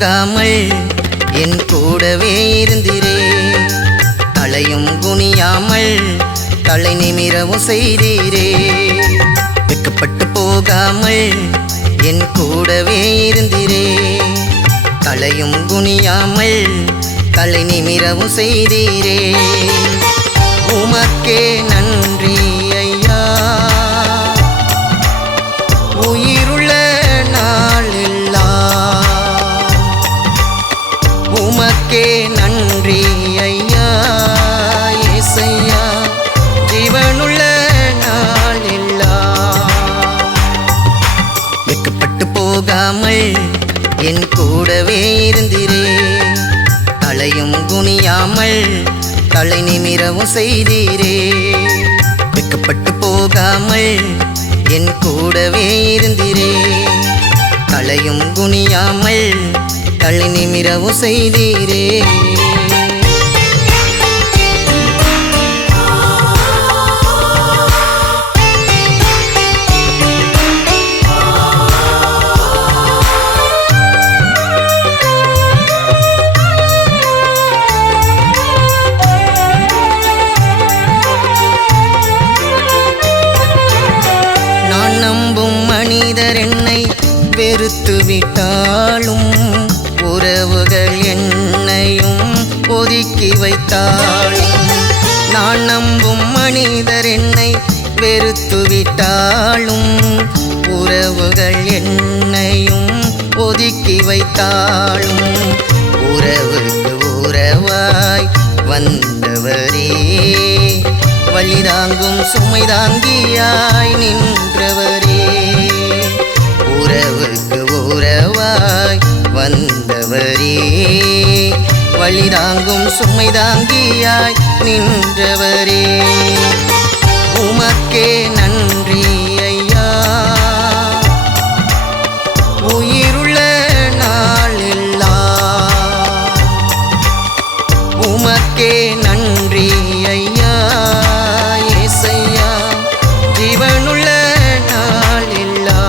போகாமல் என் கூடவே இருந்திரே. தலையும் குனியாமல் தலை நிமிரவும் செய்தீரே. வெக்கப்பட்டு போகாமல் என் கூடவே இருந்திரே. தலையும் குனியாமல் தலை நிமிரவும் செய்தீரே. உமக்கே நன்றி. என் கூடவே இருந்திரே. தலையும் குனியாமல் தலை நிமிரவும் செய்தீரே. வெக்கப்பட்டு போகாமல் என் கூடவே இருந்திரே. தலையும் குனியாமல் தலை நிமிரவும் செய்தீரே. வெறுத்து விட்டாலும் உறவுகள் என்னையும் ஒதுக்கி வைத்தாலும் நான் நம்பும் மனிதர் என்னை வெறுத்து விட்டாலும் உறவுகள் என்னையும் ஒதுக்கி வைத்தாலும் உறவுக்கு உறவாய் வந்தவரே. வழிதாங்கும் சுமைதாங்கியாய் நின்றவரே. வழிதாங்கும் சுமை தாங்கியாய் நின்றவரே. உமக்கே நன்றி ஐயா. உயிருள்ள நாளில்லா. உமக்கே நன்றி ஐயா. ஏசையா ஜீவனுள்ள நாளில்லா.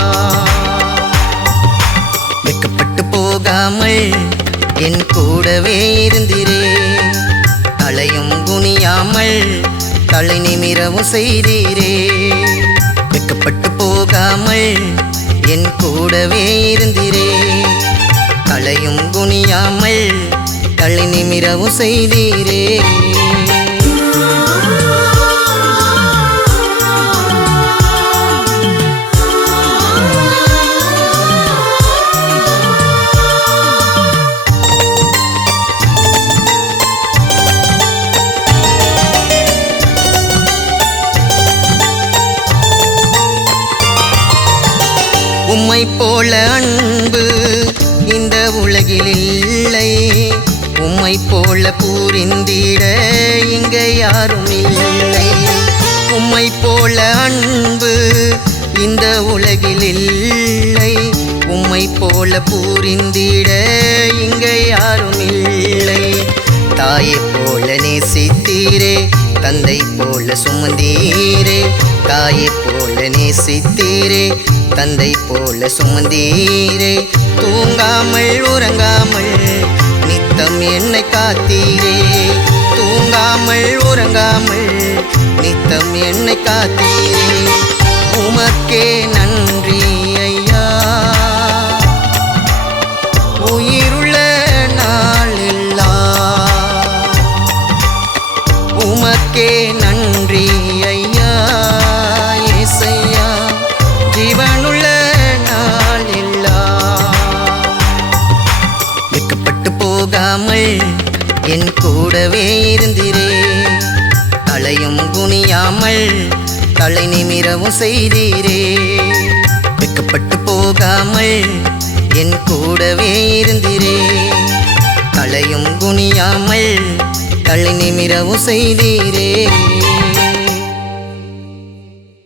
வெக்கப்பட்டு போகாமல் என் கூடவே தலை நிமிரவும் செய்தீரே. வெக்கப்பட்டு போகாமல் என் கூடவே இருந்திரே. தலையும் குனியாமல் தலை நிமிரவும் செய்தீரே. உன்னை போல அன்பு இந்த உலகில் இல்லை. உம்மை போல பூரிந்திட இங்க யாரும் இல்லை. உம்மை போல அன்பு இந்த உலகில் இல்லை. உம்மை போல பூரிந்திட இங்க யாரும் இல்லை. தாயை போல நேசித்தீரே தந்தை போல சுமந்தீரே தாயை போல நேசித்தீரே தந்தை போல சுமந்தீரே. தூங்காமல் உறங்காமல் நித்தம் என்னை காத்தீரே. தூங்காமல் உறங்காமல் நித்தம் என்னை காத்தீரே. உமக்கே நன்றி. போகாமல் என் கூடவே இருந்திரே. தலையும் குனியாமல் தலை நிமிரவும் செய்தீரே. வெக்கப்பட்டு போகாமல் என் கூடவே இருந்திரே. தலையும் குனியாமல் தலை நிமிரவும் செய்தீரே.